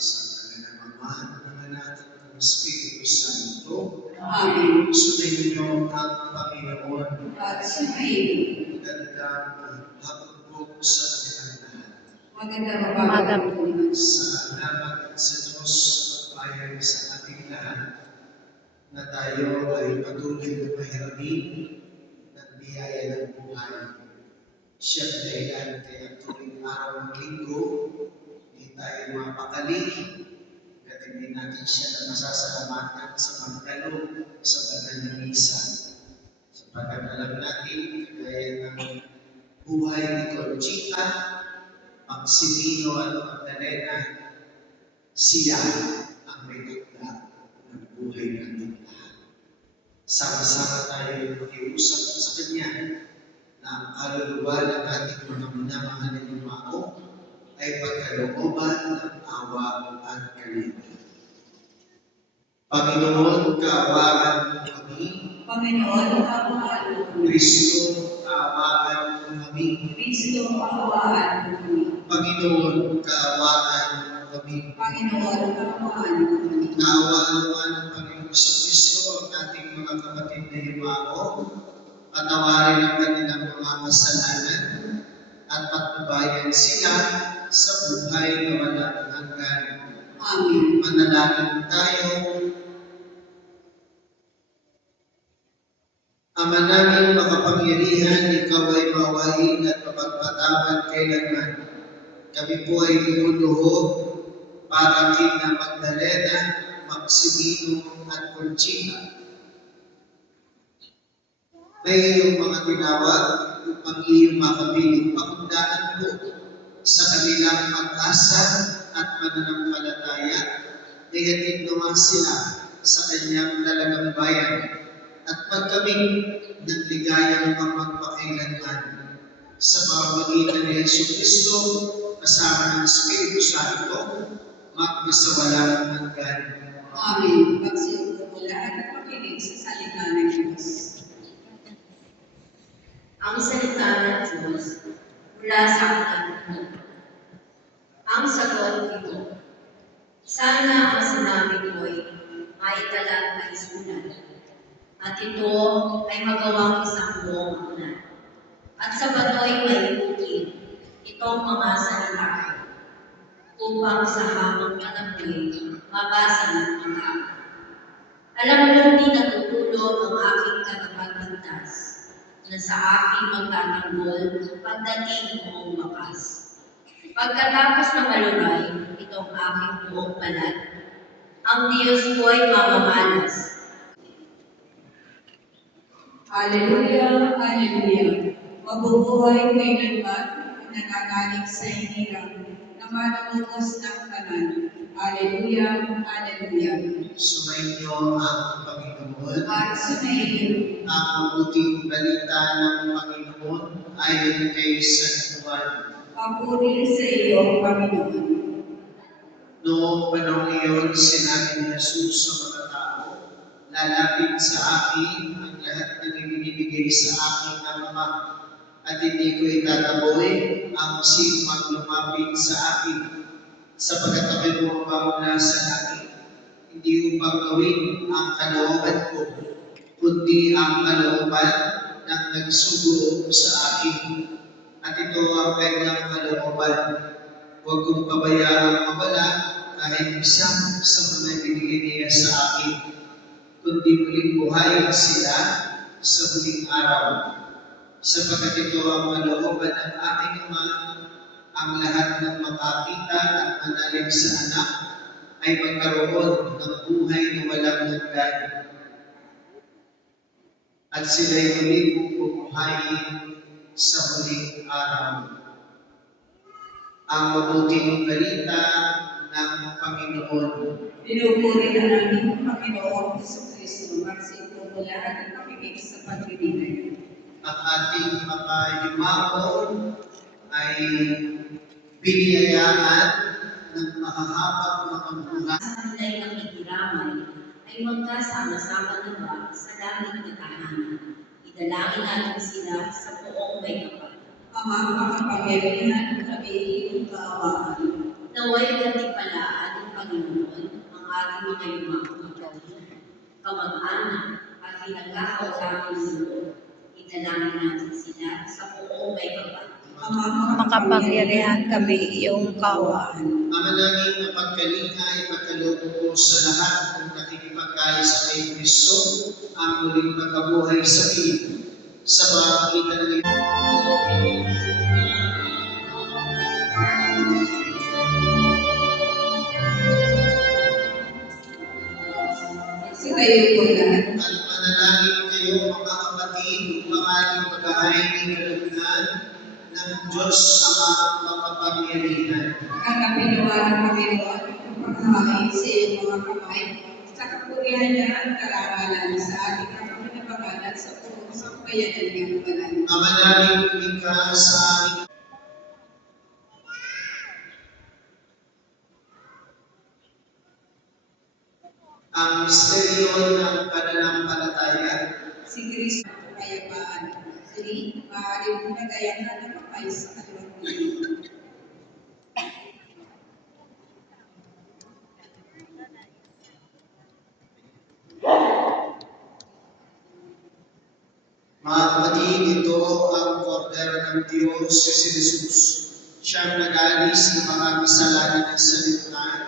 Sa ngalan ng Ama, ng Anak, at ng Espiritu Santo. Amen. Sumayin niyo ang Panginoon. At sumayin. Magandang hapon po sa kanilang lahat. Magandang umaga po. Salamat sa Diyos sa pagpayag sa ating lahat na tayo ay patuloy na mahiramin ng biyaya ng buhay. Siya ang dahilan kaya tuwing araw ng linggo, hindi tayo mapakali at hindi natin siya na masasalamatan sa magdalo sa banal na misa. Sapagkat alam natin, kagaya ng buhay ni Conchita, Maximino at Magdalena, siya ang may ganda ng buhay natin lahat. Sama-sama tayo mag-iusap sa Kanya na ang kaluluwa ng ating mga minamahal na yumao ay pagkalooban ng awa at kalinga. Panginoon, kaawaan mo kami. Panginoon, kaawaan mo kami. Kristo, kaawaan mo kami. Kristo, kaawaan mo kami. Panginoon, kaawaan mo kami. Panginoon, kaawaan mo kami. Kaawaan naman ng Panginoon sa Kristo ang ating mga kapatid na yumao, patawarin ang kanilang mga kasalanan, at patnubayan sila sa buhay na walang hanggan. Amen. Manalangin tayo. Ama namin makapangyarihan, Ikaw ay mawain at mapagpatawad kailanman. Kami po ay lumuluhod para kina Magdalena, Maximino at Conchita na iyong mga tinawag upang iyong makapiling pakundaan po sa kanilang pag-asa at mananampalataya na hatid naman sila sa kanyang talagang bayan at magkaming ng ligayang pagpapakailanman sa pamamagitan ni Jesucristo kasama ng Espiritu Santo magkasawalang hanggan. Amen. Pagsiupo mo lahat at makinig sa salita ng Diyos. Ang salita ng Diyos mula sa Panginoon. Ang sagot ito, sana ang sinabi ko'y maitalag na isulat, at ito ay magawang isang buong aklat. At sa bato'y may bukid itong mga salita ko, upang sa habang panahon mabasa ng mga. Alam kong di natutulog ang aking tagapagligtas, na sa akin magtatanggol pagdating noong wakas. Pagkatapos ng malunay itong aking buong balat, ang Diyos ko ay mamamalas. Hallelujah, hallelujah. Mabubuhay kailanman ang nananalig sa inirang na manunugos ng kanan. Hallelujah, hallelujah. Sumayin niyo ang Panginoon. At sumayin. Ang mabuting balita ng Panginoon ayon kay San Juan. Papuri sa iyo, Panginoon. Noong panahon iyon, sinabi ni Jesus sa mga tao, lalapit sa akin ang lahat ng ibinibigay sa akin ng Ama, at hindi ko itataboy ang sinumang lumapit sa akin, sapagkat ako'y bumaba mula sa langit, hindi upang gawin ang kalooban ko, kundi ang kalooban ng nagsugo sa akin. At ito ang kanyang kalooban. Huwag kong pabayaang mawala kahit isa sa mga binigay niya sa akin, kundi muling buhayin sila sa huling araw. Sapagkat ito ang kalooban ng aking Ama, ang lahat ng makakita at manalig sa anak ay magkaroon ng buhay na walang hanggan. At sila'y muling bubuhayin sa huling araw. Ang mabuting balita ng Panginoon. Pinupuri na namin Panginoon Jesucristo, magsiupo mo lahat at makinig sa pagdidinig. Ang ating mga yumao ay biniyayaan ng mahahabang mga buhay. Sa kanila'y nakikiramay ay magkasama-sama nawa sa langit na tahanan. Idalangin natin sila sa buong may kapal. Ama, makapangyarihan, kapiling, kaawaan. Naway gantipalaan Panginoon ang ating mga lumang kamag-anak at pinagkakawalan ng loob. Italangin natin sila sa buong may kapal. Makapangyarihan kami iyong kaawaan. Ama namin mapagkalinga, ipagkaloob mo sa lahat ng nakikipagkaya sa kay Kristo, ang muling pagkabuhay sa piling. Sa pamagitan ng Magsitayo po lahat. at manalangin kayo mga kapatid upang ating pag-ahay ng kalugnan ng Diyos Ama makapangyarihan. Kakapinawa ng Panginoon ang paghahain sa iyong mga kamay sa kapurihan niya at karangalan sa ating kapinabangan at sa buong sambayanan niyang banal. Ama namin lumikha sa aming ang misteryo ng pananampalataya. Si Kristo ang kayapaan. Dali, maaari mong nagayahan ng kamay sa kanilang piling. Mga kapatid, ito ang kordero ng Diyos si Jesus. Siyang nag-alis ng mga kasalanan ng sanlibutan.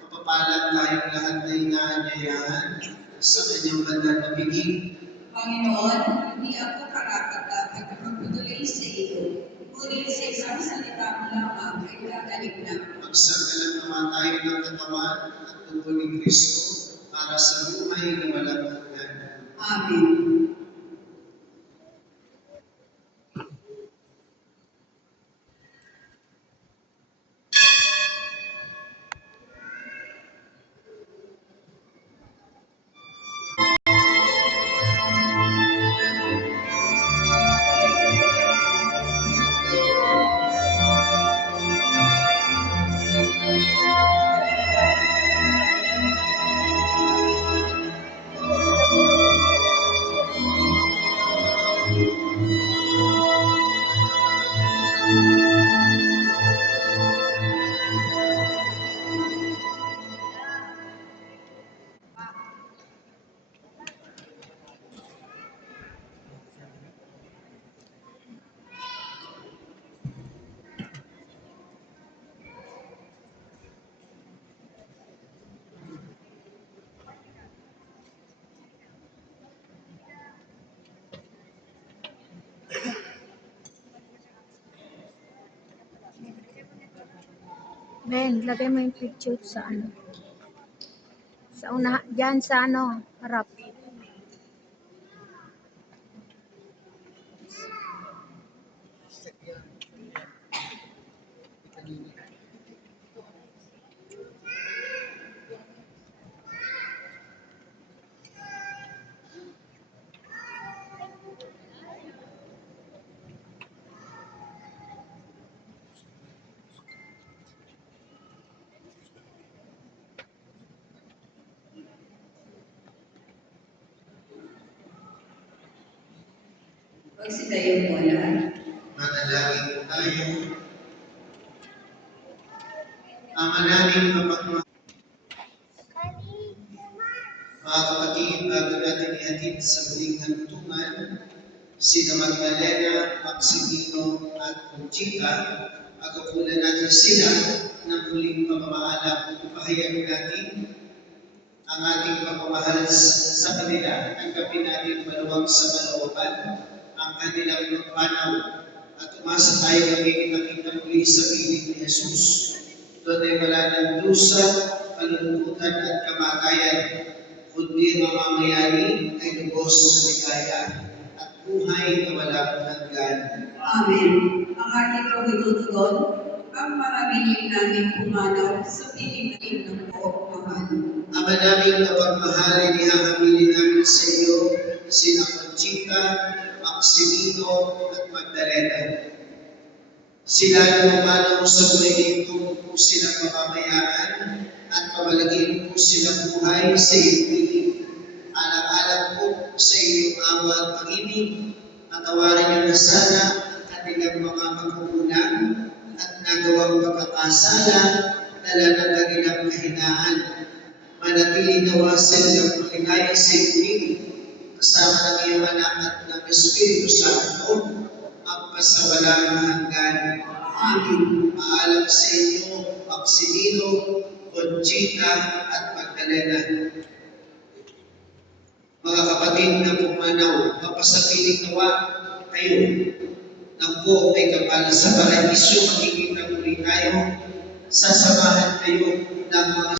Mapapalad tayong lahat na inaanyayahan sa kanyang banal na biging. Panginoon, hindi ako karapat-dapat na magpatuloy sa iyo. Ngunit sa isang salita mo lamang ay gagaling na. Magsagalan naman tayo ng katawan at dugo ni Kristo para sa buhay na walang hanggan. Amen. Ben, lagay mo yung picture sa ano. Sa una, dyan sa ano, harap. Magsitayo po lahat. Manalangin po tayo. Ama namin mapagmahal. Mga kapatid, bago natin ihatid sa muling hantungan, sina Magdalena, Maximino at Conchita, pagkukulan natin sila ng muling pamamaalam. Ipahayag natin ang ating pagmamahal sa kanila. Tanggapin natin maluwag sa kalooban ang kanilang panaw at umasa tayo magkikita-kita muli sa piling ni Jesus. Doon ay wala ng dusa, kalulukutan at kamatayan, kundi ang mamayani ay lubos na ligaya at buhay na walang hanggan. Amen. Ang ating pagtutugon, ang maramiling namin pumanaw sa piling ng buong mahal. Ama namin mapagmahal, inihahabilin namin sa iyo sina Conchita, Maximino at Magdalena. Sila na pumanaw sa buhay ito po silang mamamayaan at pamalagin po silang buhay sa iyong piling. Alang-alang po sa iyong awa at pag-ibig, patawarin niyo na sana ang kanilang mga magkukulang at nagawang pagkakasala na dala ng kanilang kahinaan. Manatili nawa sa inyong maligayang safety, kasama ng iyong anak at ng Espiritu Santo, ang pasawalang hanggan. Amin. Paalam sa inyo, Maximino, Conchita, at Magdalena. Mga kapatid na pumanaw, mapasapiling nawa kayo ng buong may kapal sa paraiso, magkikita muli tayo, sasamahan kayo ng mga